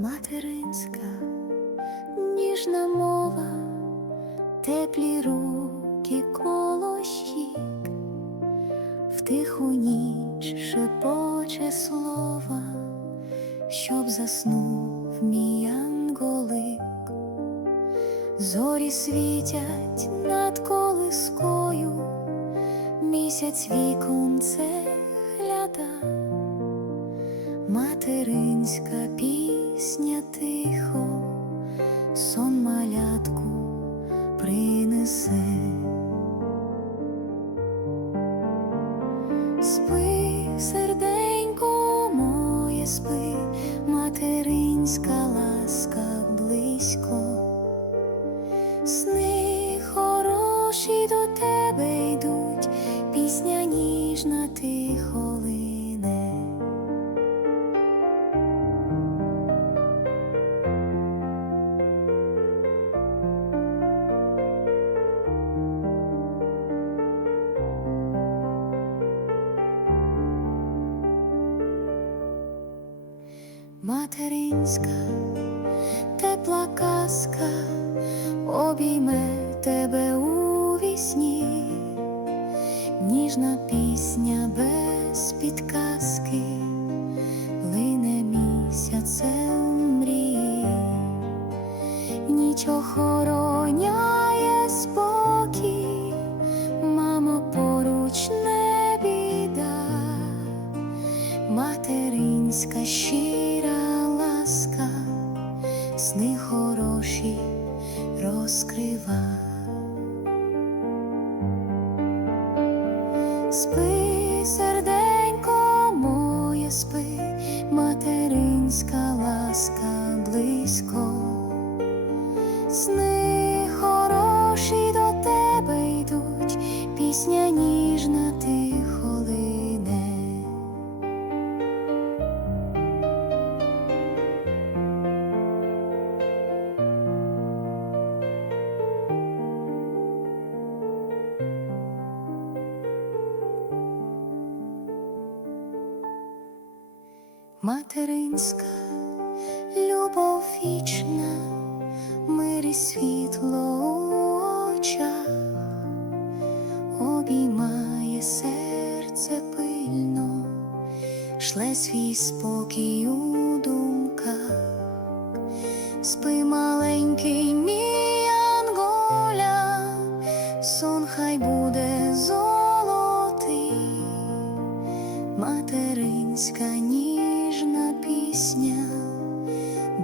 материнська, ніжна мова, теплі руки коло щік, в тиху ніч шепоче слова, щоб заснув мій анголик. Зорі світять над колискою, місяць віконце гляда, материнська пісня тихо, сон малятку принесе. Спи, серденько моє, спи, материнська ласка близько. Сни хороші до тебе йдуть, пісня ніжна тихо Материнська тепла казка обійме тебе у вісні, ніжна пісня без підказки, лине місяцем мрії, ніч охороняє спокій, мамо поруч не біда, материнська щира Спи, серденько моє, спи, материнська ласка близько. Материнська любов вічна, мир і світло у очах, обіймає серце пильно, шле свій спокій у думках, спи маленький мій анголя, сон хай буде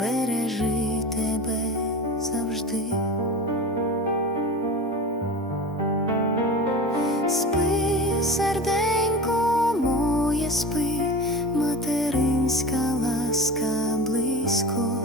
збережи тебе завжди. Спи, серденько моє, спи, материнська ласка близько.